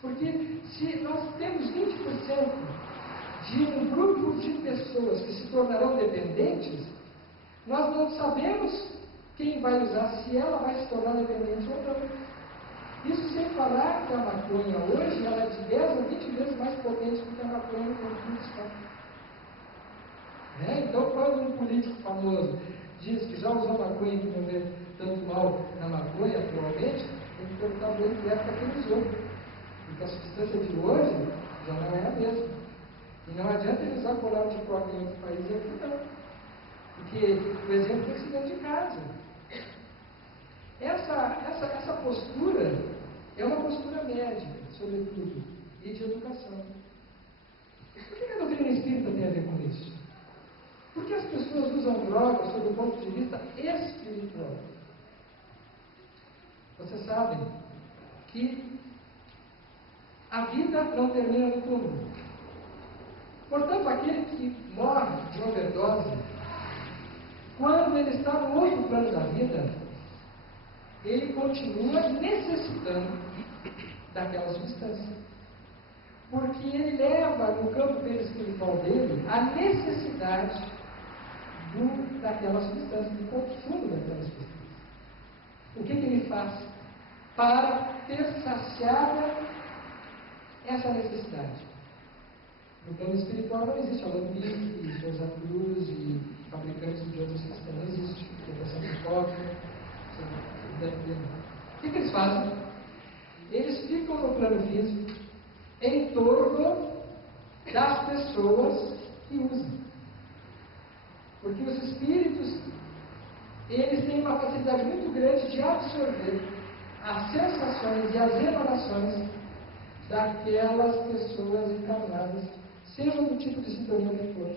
Porque se nós temos 20% de um grupo de pessoas que se tornarão dependentes, nós não sabemos quem vai usar, se ela vai se tornar dependente ou não. Isso sem falar que a maconha hoje ela é de 10 a 20 vezes mais potente do que a maconha no tempo cristão. Então, quando um político famoso diz que já usou maconha e que não vê tanto mal na maconha atualmente, tem que perguntar muito a época que ele usou. Porque a substância de hoje já não é a mesma. E não adianta ele usar colar de coca em outro país e aqui não. Porque o exemplo tem que ser dentro de casa. Essa postura é uma postura médica, sobretudo, e de educação. O que a doutrina espírita tem a ver com isso? Porque as pessoas usam drogas sob o ponto de vista espiritual. Vocês sabem que a vida não termina no túmulo. Portanto, aquele que morre de overdose, quando ele está no outro plano da vida, ele continua necessitando daquela substância. Porque ele leva no campo perispiritual dele a necessidade daquela substância, do consumo daquela substância. O que ele faz para ter saciada essa necessidade? No plano espiritual não existe alambique, Souza Cruz e fabricantes de outras substâncias. Não existe. Depressão de coca. O que eles fazem? Eles ficam no plano físico em torno das pessoas que usam. Porque os espíritos, eles têm uma facilidade muito grande de absorver as sensações e as emanações daquelas pessoas encarnadas, seja do tipo de sintonia que for.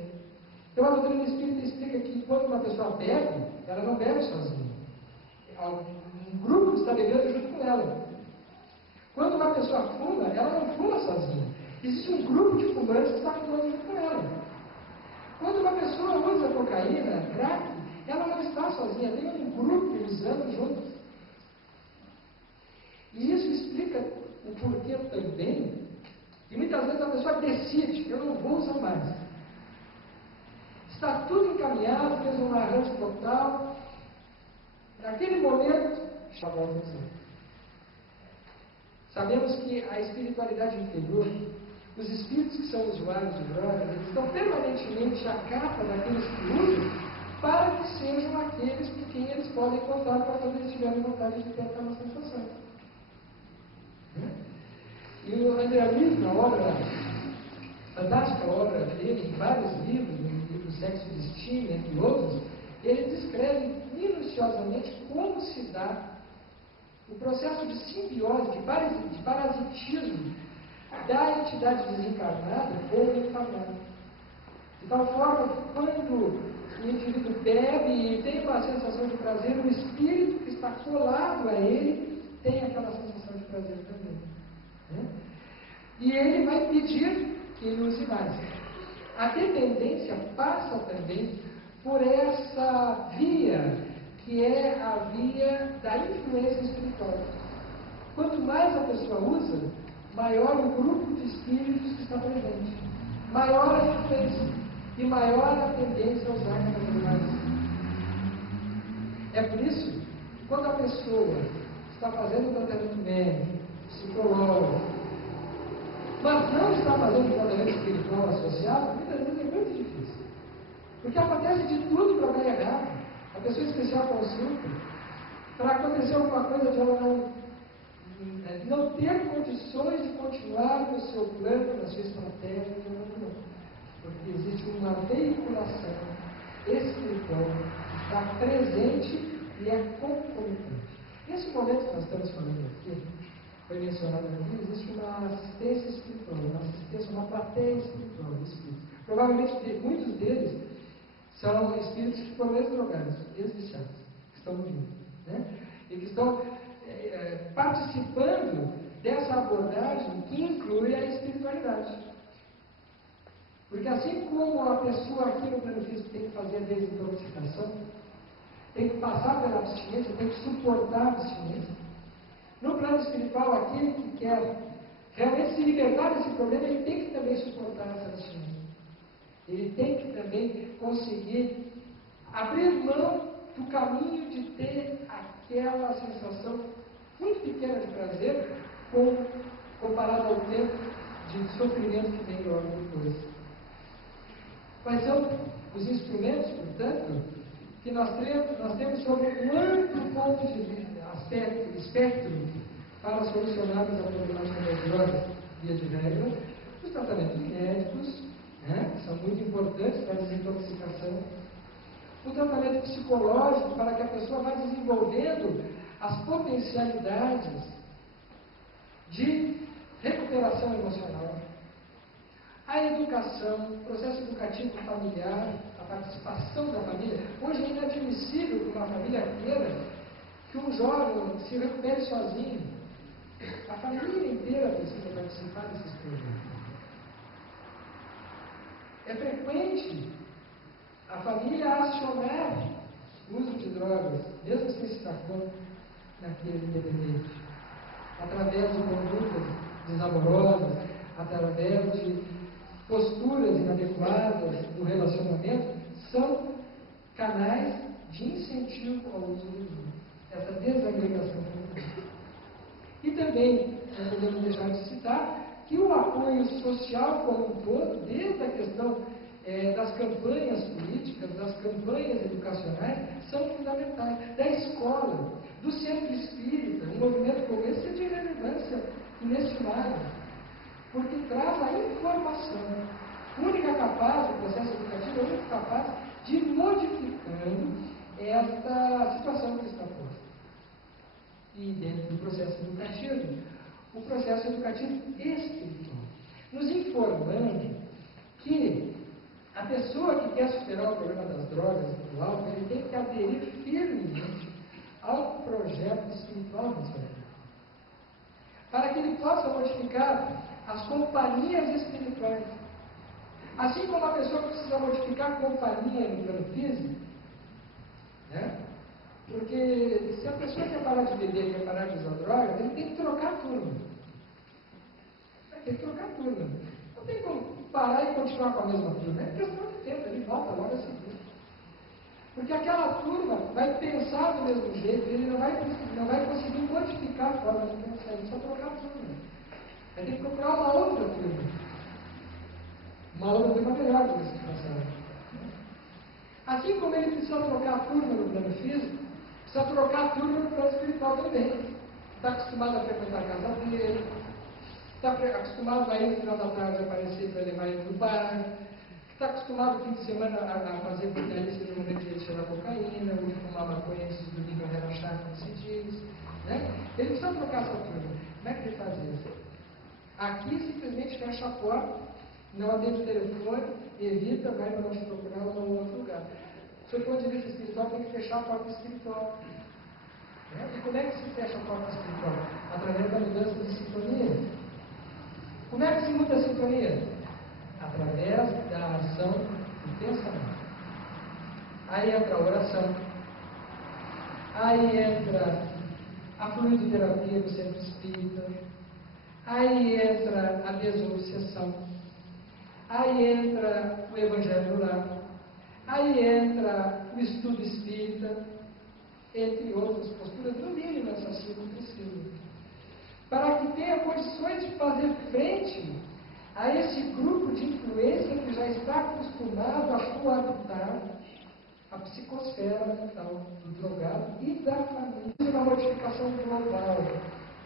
Então a doutrina espírita explica que quando uma pessoa bebe, ela não bebe sozinha. Um grupo está bebendo junto com ela. Quando uma pessoa fuma, ela não fuma sozinha. Existe um grupo de fumantes que está fumando junto com ela. Quando uma pessoa usa cocaína, crack, ela não está sozinha, tem um grupo usando juntos. E isso explica o porquê também, que muitas vezes a pessoa decide, eu não vou usar mais. Está tudo encaminhado, fez um arranjo total. Naquele momento, chamou a atenção. Sabemos que a espiritualidade inferior, os espíritos que são usuários de drogas, eles estão permanentemente à capa daqueles que usam, para que sejam aqueles com quem eles podem contar quando eles tiverem vontade de ter aquela sensação. E o André Luiz, na obra, fantástica obra dele, em vários livros, no livro Sexo e Destino, entre outros, ele descreve minuciosamente como se dá o processo de simbiose, de parasitismo da entidade desencarnada ou encarnada. De tal forma que quando o indivíduo bebe e tem uma sensação de prazer, o espírito que está colado a ele tem aquela sensação de prazer também. E ele vai pedir que ele use mais. A dependência passa também por essa via, que é a via da influência espiritual. Quanto mais a pessoa usa, maior o grupo de espíritos que está presente, maior a influência e maior a tendência a usar cada vez mais. É por isso que quando a pessoa está fazendo um tratamento médico, psicológico, mas não está fazendo um tratamento espiritual associado, muitas vezes é muito difícil. Porque acontece de tudo para dar errado. A pessoa especial consulta, para acontecer alguma coisa de ela não ter condições de continuar no seu plano, na sua estratégia, não. Porque existe uma veiculação espiritual que está presente e é concomitante. Nesse momento que nós estamos falando aqui, foi mencionado aqui, existe uma assistência espiritual, uma plateia espiritual do espírito. Provavelmente muitos deles são espíritos que foram ex-drogados, ex-viciados, que estão vindo, e que estão participando dessa abordagem que inclui a espiritualidade. Porque assim como a pessoa aqui no plano físico tem que fazer a desintoxicação, tem que passar pela abstinência, tem que suportar a abstinência, no plano espiritual, aquele que quer realmente se libertar desse problema, ele tem que também suportar essa abstinência. Ele tem que também conseguir abrir mão do caminho de ter aquela sensação muito pequena de prazer comparado ao tempo de sofrimento que vem logo depois. Quais são os instrumentos, portanto, que nós temos sobre um amplo ponto de vista, espectro, para solucionarmos a problemática das drogas, via de regra, os tratamentos médicos, que são muito importantes para a desintoxicação, o tratamento psicológico, para que a pessoa vá desenvolvendo as potencialidades de recuperação emocional, a educação, o processo educativo familiar, a participação da família. Hoje é inadmissível que uma família queira que um jovem se recupere sozinho. A família inteira precisa participar desses projetos. É frequente a família acionar o uso de drogas, mesmo sem se dar conta naquele independente, através de condutas desamorosas, através de posturas inadequadas do relacionamento, são canais de incentivo ao uso do uso, essa desagregação familiar. E também, não podemos deixar de citar, que o apoio social como um todo, desde a questão das campanhas políticas, das campanhas educacionais, são fundamentais. Da escola, do centro espírita, um movimento como esse é de relevância inestimável, porque traz a informação. Única capaz, o processo educativo é único capaz de ir modificando esta situação que está posta. E dentro do processo educativo, o processo educativo espiritual, nos informando que a pessoa que quer superar o problema das drogas e do álcool, ele tem que aderir firmemente ao projeto espiritual da sua vida, para que ele possa modificar as companhias espirituais. Assim como a pessoa precisa modificar a companhia no plano físico, porque se a pessoa quer parar de beber, quer parar de usar drogas, ele tem que trocar a turma. Tem que trocar a turma. Não tem como parar e continuar com a mesma turma. É questão de tempo, ele volta logo a seguir. Porque aquela turma vai pensar do mesmo jeito, ele não vai conseguir modificar a forma de pensar, ele só trocar a turma. Vai ter que procurar uma outra turma. Uma outra turma melhor do que essa situação. Assim como ele precisa trocar a turma no plano físico, precisa trocar a turma no plano espiritual também. Está acostumado a frequentar a casa dele, está acostumado a ir no final da tarde aparecer para levar ele no bar, está acostumado no fim de semana a fazer burgalista no momento que ele cheirar cocaína, ou de fumar maconha antes de dormir para relaxar, como se diz. Ele precisa trocar essa turma. Como é que ele faz isso? Aqui simplesmente fecha a porta, não atende o telefone, evita, vai para onde procurar ou em outro lugar. Se o ponto de vista espiritual, tem que fechar a porta espiritual. E como é que se fecha a porta espiritual? Através da mudança de sintonia. Como é que se muda a sintonia? Através da ação do pensamento. Aí entra a oração. Aí entra a fluidoterapia do centro espírita. Aí entra a desobsessão. Aí entra o Evangelho no Lar. Aí entra o estudo espírita, entre outras posturas, no mínimo essas cinco precisam. Para que tenha condições de fazer frente a esse grupo de influência que já está acostumado a coabitar a psicosfera mental do drogado e da família. Uma modificação global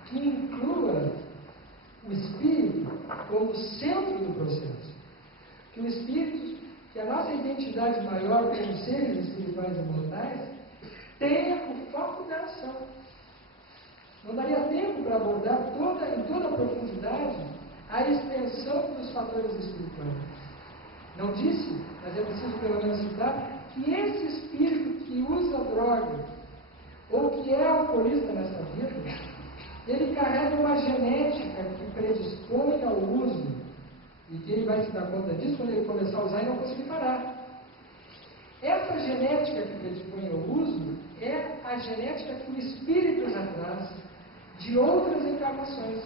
que inclua o espírito como centro do processo. Que o espírito, que a nossa identidade maior como seres espirituais e imortais, tenha o foco da ação. Não daria tempo para abordar em toda a profundidade a extensão dos fatores espirituais. Não disse, mas é preciso pelo menos citar, que esse espírito que usa drogas, ou que é alcoolista nessa vida, ele carrega uma genética que predispõe ao uso, e que ele vai se dar conta disso quando ele começar a usar e não conseguir parar. Essa genética que predispõe ao uso é a genética que o espírito já traz de outras encarnações.